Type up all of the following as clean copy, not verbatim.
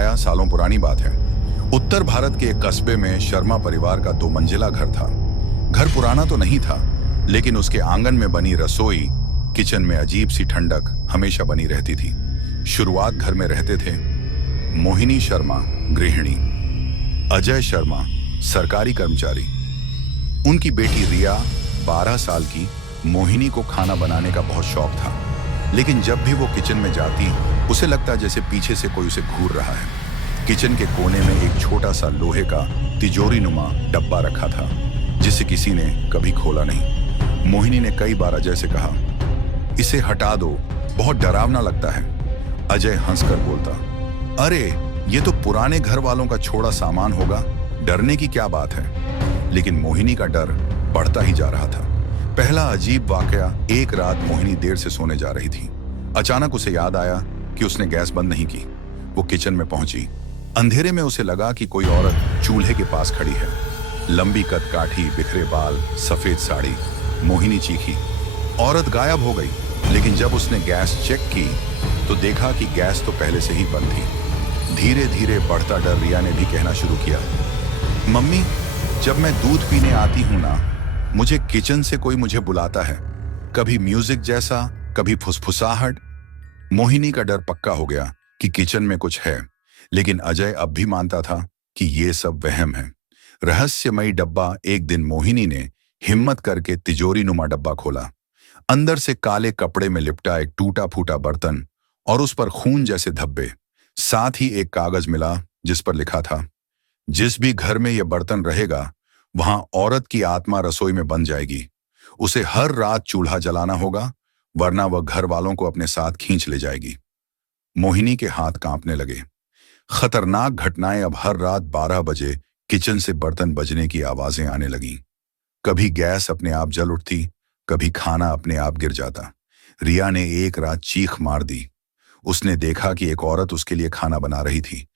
आया सालों पुरानी बात है। उत्तर भारत के एक कस्बे में शर्मा परिवार का 2 मंजिला घर था। घर पुराना तो नहीं था, लेकिन उसके आंगन में बनी रसोई, किचन में अजीब सी ठंडक हमेशा बनी रहती थी। शुरुआत घर में रहते थे मोहिनी शर्मा, गृहिणी, अजय शर्मा, सरकारी कर्मचारी, उनकी बेटी रिया 12 साल की। मोहिनी को खाना बनाने का बहुत शौक था, लेकिन जब भी वो किचन में जाती उसे लगता जैसे पीछे से कोई उसे घूर रहा है। किचन के कोने में एक छोटा सा लोहे का तिजोरी नुमा डब्बा रखा था, जिसे किसी ने कभी खोला नहीं। मोहिनी ने कई बार अजय से कहा, इसे हटा दो, बहुत डरावना लगता है। अजय हंसकर बोलता, अरे ये तो पुराने घर वालों का छोड़ा सामान होगा, डरने की क्या बात है। लेकिन मोहिनी का डर बढ़ता ही जा रहा था। पहला अजीब वाकया, एक रात मोहिनी देर से सोने जा रही थी। अचानक उसे याद आया कि उसने गैस बंद नहीं की। वो किचन में पहुंची। अंधेरे में उसे लगा कि कोई औरत चूल्हे के पास खड़ी है। लंबी कदकाठी, बिखरे बाल, सफेद साड़ी। मोहिनी चीखी। औरत गायब हो गई, लेकिन जब उसने गैस चेक की तो देखा कि गैस तो पहले से ही बंद थी। धीरे धीरे बढ़ता डर रिया ने भी कहना शुरू किया, मम्मी, जब मैं दूध पीने आती हूं ना, मुझे किचन से कोई मुझे बुलाता है, कभी म्यूजिक जैसा, कभी फुसफुसाहट। मोहिनी का डर पक्का हो गया कि किचन में कुछ है, लेकिन अजय अब भी मानता था कि ये सब वहम है। रहस्यमयी डब्बा। एक दिन मोहिनी ने हिम्मत करके तिजोरी नुमा डब्बा खोला। अंदर से काले कपड़े में लिपटा एक टूटा फूटा बर्तन और उस पर खून जैसे धब्बे। साथ ही एक कागज मिला जिस पर लिखा था, जिस भी घर में यह बर्तन रहेगा वहां औरत की आत्मा रसोई में बन जाएगी। उसे हर रात चूल्हा जलाना होगा, वरना वह घर वालों को अपने साथ खींच ले जाएगी। मोहिनी के हाथ कांपने लगे। खतरनाक घटनाएं अब हर रात 12 बजे किचन से बर्तन बजने की आवाजें आने लगीं। कभी गैस अपने आप जल उठती, कभी खाना अपने आप गिर जाता। रिया ने एक रात चीख मार दी। उसने देखा कि एक औरत उसके लिए खाना बना रही थी,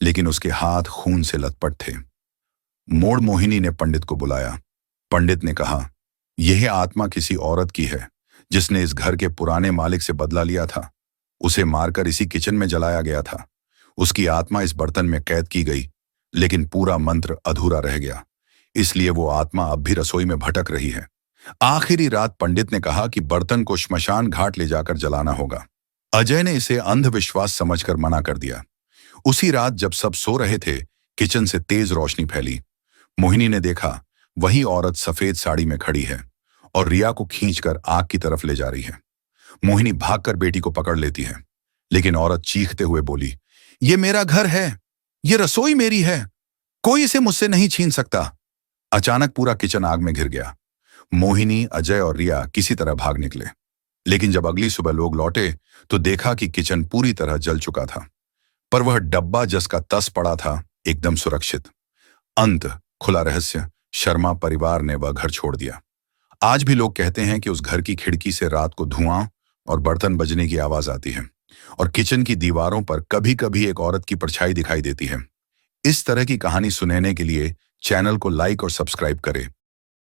लेकिन उसके हाथ खून से लथपथ थे। मोड़ मोहिनी ने पंडित को बुलाया। पंडित ने कहा, यह आत्मा किसी औरत की है जिसने इस घर के पुराने मालिक से बदला लिया था। उसे मारकर इसी किचन में जलाया गया था। उसकी आत्मा इस बर्तन में कैद की गई, लेकिन पूरा मंत्र अधूरा रह गया। इसलिए वो आत्मा अब भी रसोई में भटक रही है। आखिरी रात पंडित ने कहा कि बर्तन को श्मशान घाट ले जाकर जलाना होगा। अजय ने इसे अंधविश्वास समझकर मना कर दिया। उसी रात जब सब सो रहे थे, किचन से तेज रोशनी फैली। मोहिनी ने देखा, वही औरत सफेद साड़ी में खड़ी है और रिया को खींचकर आग की तरफ ले जा रही है। मोहिनी भागकर बेटी को पकड़ लेती है, लेकिन औरत चीखते हुए बोली, ये मेरा घर है, ये रसोई मेरी है, कोई इसे मुझसे नहीं छीन सकता। अचानक पूरा किचन आग में घिर गया। मोहिनी, अजय और रिया किसी तरह भाग निकले, लेकिन जब अगली सुबह लोग लौटे तो देखा कि किचन पूरी तरह जल चुका था, पर वह डब्बा जिसका तस पड़ा था एकदम सुरक्षित। अंत, खुला रहस्य, शर्मा परिवार ने वह घर छोड़ दिया। आज भी लोग कहते हैं कि उस घर की खिड़की से रात को धुआं और बर्तन बजने की आवाज आती है, और किचन की दीवारों पर कभी कभी एक औरत की परछाई दिखाई देती है। इस तरह की कहानी सुनने के लिए चैनल को लाइक और सब्सक्राइब करें।